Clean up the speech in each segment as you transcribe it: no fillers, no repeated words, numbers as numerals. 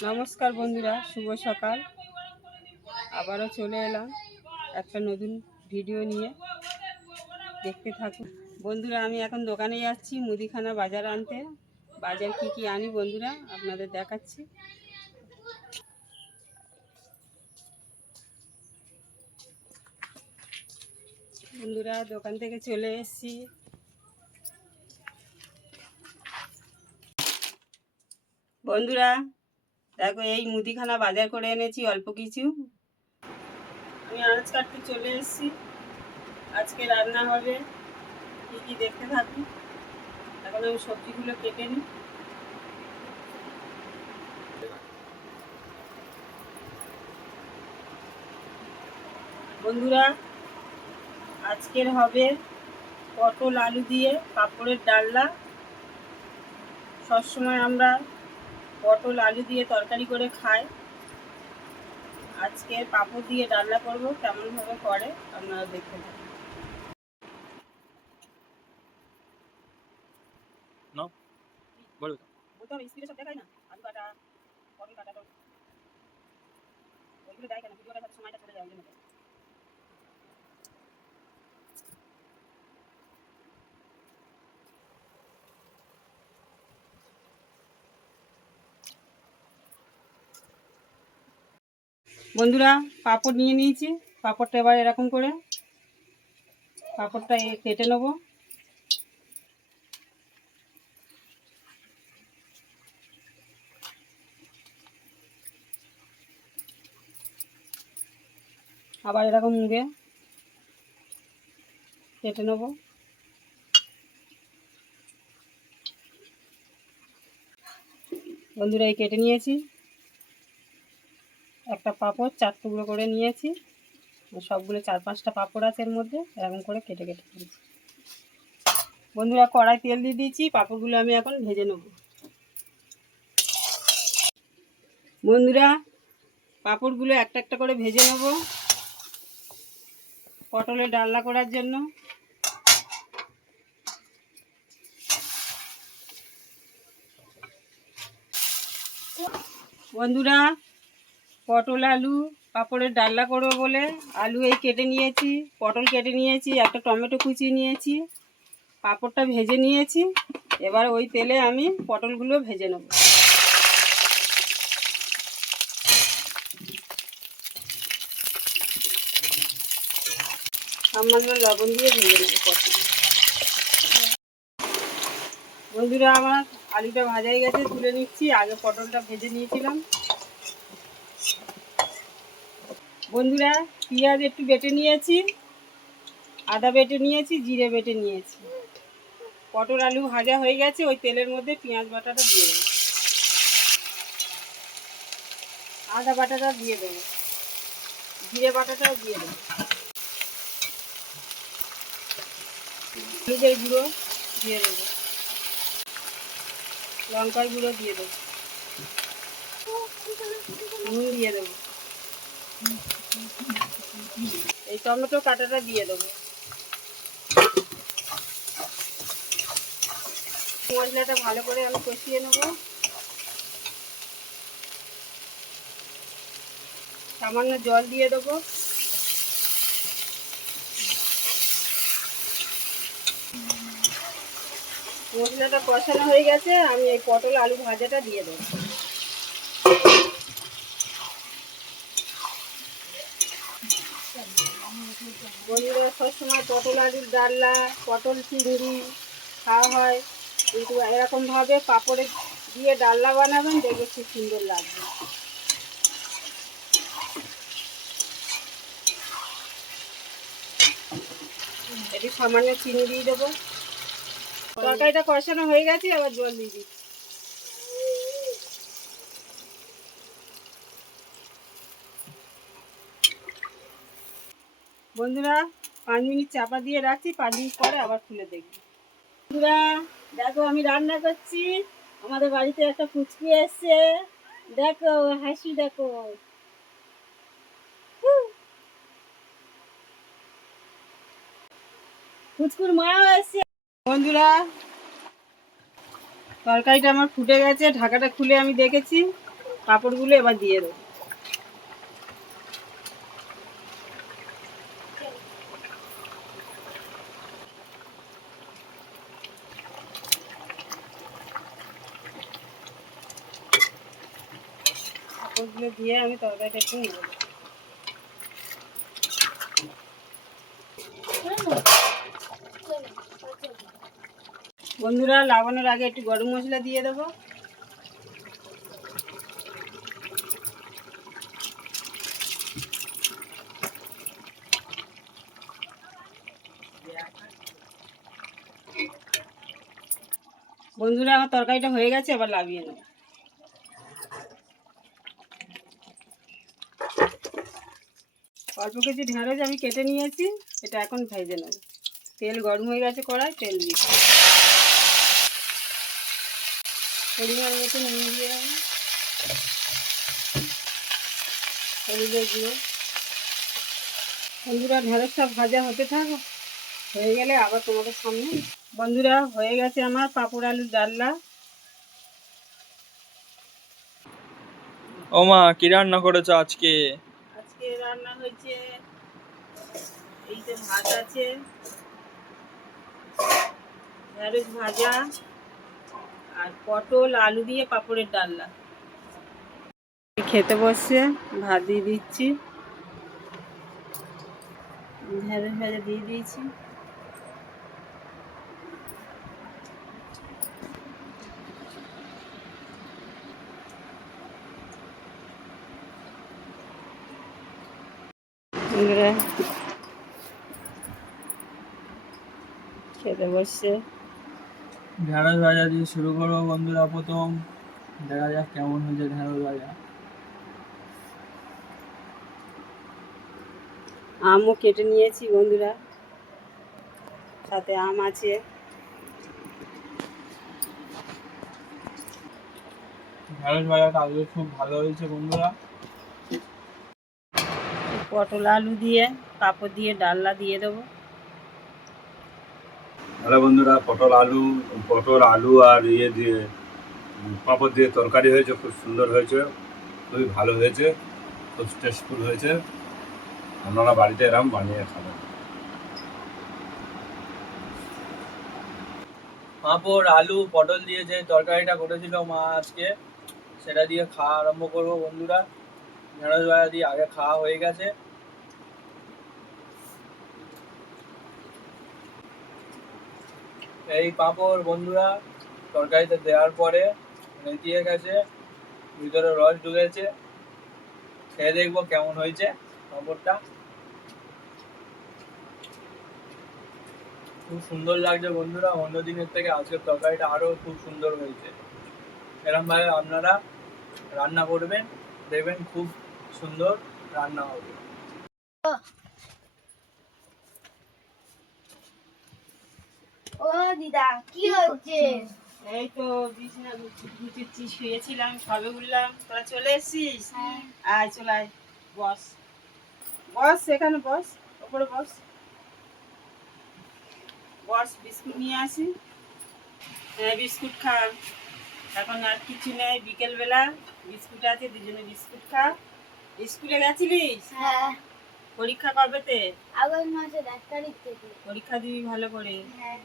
নমস্কার বন্ধুরা, শুভ সকাল। আবারও চলে এলাম একটা নতুন ভিডিও নিয়ে, দেখতে থাকুন বন্ধুরা। আমি এখন দোকানে যাচ্ছি মুদিখানা বাজার আনতে। বাজার কি কি আনি বন্ধুরা আপনাদের দেখাচ্ছি। বন্ধুরা দোকান থেকে চলে এসেছি। বন্ধুরা দেখো, এই মুদিখানা বাজার করে এনেছি অল্প কিছু। আমি আনাজ কাটতে চলে এসেছি। আজকে রান্না হবে কি কি দেখতে থাকুন। এখন আমি সবজিগুলো কেটে নিই। বন্ধুরা আজকের হবে পটল আলু দিয়ে পাঁপড়ের ডালনা। সবসময় আমরা পটল আলু দিয়ে তরকারি করে খাই। আজকে পাঁপড় দিয়ে ডালনা করব, কেমনভাবে করে আপনারা দেখতে থাকুন। স্পিডে সব দেখায় না, আলু কাটা পটল কাটা ওইগুলো দেয় কেন? ভিডিওটা সময়টা চলে যায় ওই জন্য। বন্ধুরা পাঁপড় নিয়ে নিয়েছি। পাঁপড়টা এবার এরকম করে পাঁপড়টা কেটে নেব। আবার এরকম মুড়ে কেটে নেব। বন্ধুরা এই কেটে নিয়েছি। একটা পাঁপড় 4 টুকরো করে নিয়েছি। সবগুলো 4-5টা পাঁপড় আছে এর মধ্যে, এরকম করে কেটে কেটে দিয়েছি। বন্ধুরা কড়াই তেল দিয়ে দিয়েছি, পাঁপড়গুলো আমি এখন ভেজে নেব। বন্ধুরা পাঁপড়গুলো একটা একটা করে ভেজে নেব পটলের ডালনা করার জন্য। বন্ধুরা পটল আলু পাঁপড়ের ডালনা করবো বলে আলু এই কেটে নিয়েছি, পটল কেটে নিয়েছি, একটা টমেটো কুচিয়ে নিয়েছি, পাঁপড়টা ভেজে নিয়েছি। এবার ওই তেলে আমি পটলগুলো ভেজে নেব। সামান্য লবণ দিয়ে ভেজে নেব পটল। বন্ধুরা আমার আলুটা ভাজা হয়ে গেছে, তুলে নিচ্ছি। আগে পটলটা ভেজে নিয়েছিলাম। বন্ধুরা পেঁয়াজ একটু বেটে নিয়েছি, আদা বেটে নিয়েছি, জিরে বেটে নিয়েছি। পটল আলু ভাজা হয়ে গেছে, ওই তেলের মধ্যে পেঁয়াজ বাটাটা দিয়ে দেবো, আদা বাটাটা দিয়ে দেবো, জিরে বাটাটাও দিয়ে দেবো, হলুদের গুঁড়ো দিয়ে দেবো, লঙ্কার গুঁড়ো দিয়ে দেবো, নুন দিয়ে দেবো, এই টমেটো কাটাটা দিয়ে দেবো। মশলাটা ভালো করে আমি কষিয়ে নেব। সামান্য জল দিয়ে দেবো। মশলাটা কষানো হয়ে গেছে, আমি এই পটল আলু ভাজাটা দিয়ে দেবো। বন্ধুরা সবসময় পটল আলুর ডালনা, পটল চিংড়ি খাওয়া হয়, কিন্তু এরকমভাবে পাঁপড়ে দিয়ে ডালনা বানাবেন, দেখবে খুব সুন্দর লাগবে। একটু সামান্য চিনি দিয়ে দেবো। তরকারিটা কষানো হয়ে গেছে, আবার জল দিয়ে দিচ্ছি। বন্ধুরা 5 মিনিট চাপা দিয়ে রাখছি, 5 মিনিট পরে আবার খুলে দেখি। বন্ধুরা দেখো আমি রান্না করছি। আমাদের বাড়িতে একটা পুচকি এসছে, দেখো হাসি দেখো। পুচকুর মাও এসছে। বন্ধুরা তরকারিটা আমার ফুটে গেছে, ঢাকাটা খুলে আমি দেখেছি। পাঁপড়গুলো এবার দিয়ে দেবো। পাঁপড়গুলো দিয়ে আমি তরকারিটা একটু নিয়ে দেবো। বন্ধুরা, লাগানোর আগে একটু গরম মশলা দিয়ে দেবো। বন্ধুরা, আমার তরকারিটা হয়ে গেছে, এবার নামিয়ে নেব। অল্প কিছু ঢেঁড়স আমি কেটে নিয়েছি, এটা এখন ভেজে নেব। তেল গরম হয়ে গেছে, কড়াই তেল দিচ্ছি। পরিমাণ মতো নুন দিয়ে হবে, হলুদের গুঁড়ো। বন্ধুরা, ঢেঁড়সটা ভাজা হতে থাকো, হয়ে গেলে আবার তোমাদের সামনে। বন্ধুরা, হয়ে গেছে আমার পাঁপড় আলুর ডালনা। ও মা, কি রান্না করেছো আজকে? আজকে রান্না হয়েছে, এই যে ভাত আছে, ঢেঁড়স ভাজা আর পটল আলু দিয়ে পাঁপড়ের ডালনা। খেতে বসছে, ভাত দিয়ে দিচ্ছি, ঢেঁড়স ভাজা দিয়ে দিয়েছি। খেতে বসছে। ঢেঁড়স ভাজা দিয়ে শুরু করবো বন্ধুরা। প্রথম দেখা যাক কেমন হয়েছে ঢেঁড়স ভাজা। আমও কেটে নিয়েছি বন্ধুরা, সাথে আম আছে। ঢেঁড়স ভাজাটা আজকে খুব ভালো হয়েছে বন্ধুরা। পটল আলু দিয়ে পাঁপড় দিয়ে ডালনা দিয়ে দেবো। হ্যালো বন্ধুরা, পটল আলু আর ইয়ে দিয়ে পাঁপড় দিয়ে তরকারি হয়েছে, খুব সুন্দর হয়েছে, খুবই ভালো হয়েছে, খুব টেস্টফুল হয়েছে। আপনারা বাড়িতে এরকম বানিয়ে খাবেন। পাঁপড় আলু পটল দিয়ে যে তরকারিটা করেছিল মা আজকে, সেটা দিয়ে খাওয়া আরম্ভ করবো বন্ধুরা। ঢেঁড়স ভাজা দিয়ে আগে খাওয়া হয়ে গেছে। এই পাঁপড় বন্ধুরা তরকারিতে দেওয়ার পরে নেতিয়ে গেছে, ভিতরে রস ঢুকেছে। খেয়ে দেখবো কেমন হয়েছে পাঁপড়টা। খুব সুন্দর লাগছে বন্ধুরা, অন্য দিনের থেকে আজকের তরকারিটা আরো খুব সুন্দর হয়েছে। এরকম ভাবে আপনারা রান্না করবেন, দেখবেন খুব সুন্দর রান্না হবে। ও দিদা, কি হচ্ছে? এই তো বিছানা গুছিয়েছি, শুয়েছিলাম, সবে উঠলাম, তোরা চলে এসছিস। আয় চলে আয়, বস বস, এখানে বস, ওপরে বস বস। বিস্কুট নিয়ে আসি, হ্যাঁ বিস্কুট খা। এখন আর কিছু নেই, বিকেলবেলা বিস্কুট আছে, দুজনে বিস্কুট খা। স্কুলে গেছিলিস? হ্যাঁ, পরীক্ষা কবেতে? আগস্ট মাসের 1 তারিখ থেকে। পরীক্ষা দিবি ভালো করে, হ্যাঁ।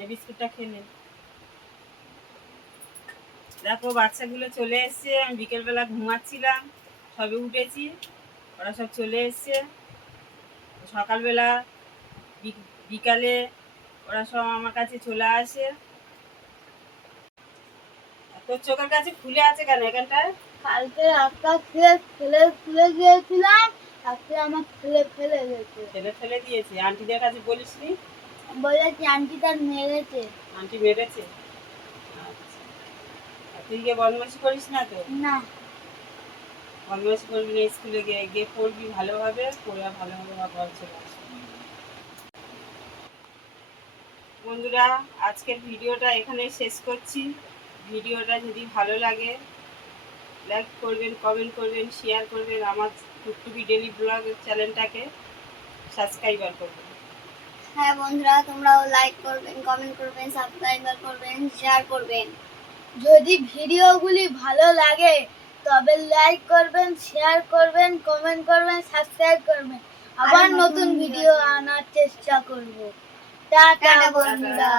এই বিস্কুটটা খেয়ে নে। দেখো বাচ্চাগুলো চলে এসছে, আমি বিকেলবেলা ঘুমাচ্ছিলাম, সবে উঠেছি, ওরা সব চলে এসছে। সকালবেলা বিকালে ওরা সব আমার কাছে চলে আসে। তোর চোখের কাছে ফুলে আছে কেন এখানটায়? কালকে একটা ফেলে গিয়েছিলাম, আজকে আমার ফেলে গেছে। ফেলে দিয়েছে। আন্টিদের কাছে বলিসনি? বলেছি আন্টি তার মেরেছে। আন্টি মেরেছে? আচ্ছা, আর তুই গিয়ে বদমাইশি করিস না তো? না। বদমাইশি করবি না, স্কুলে গিয়ে গিয়ে পড়বি ভালোভাবে, পড়ে ভালোভাবে আবার চলে আসবি। বন্ধুরা, আজকের ভিডিওটা এখানেই শেষ করছি। ভিডিওটা যদি ভালো লাগে লাইক করবেন, কমেন্ট করবেন, শেয়ার করবেন, আমার টুকটুকি ডেলি ব্লগ চ্যানেলটাকে সাবস্ক্রাইবার করবেন। হ্যাঁ বন্ধুরা, তোমরাও লাইক করবেন, কমেন্ট করবেন, সাবস্ক্রাইব করবেন, শেয়ার করবেন। যদি ভিডিওগুলি ভালো লাগে তবে লাইক করবেন, শেয়ার করবেন, কমেন্ট করবেন, সাবস্ক্রাইব করবেন। আবার নতুন ভিডিও আনার চেষ্টা করব। টাটা বন্ধুরা।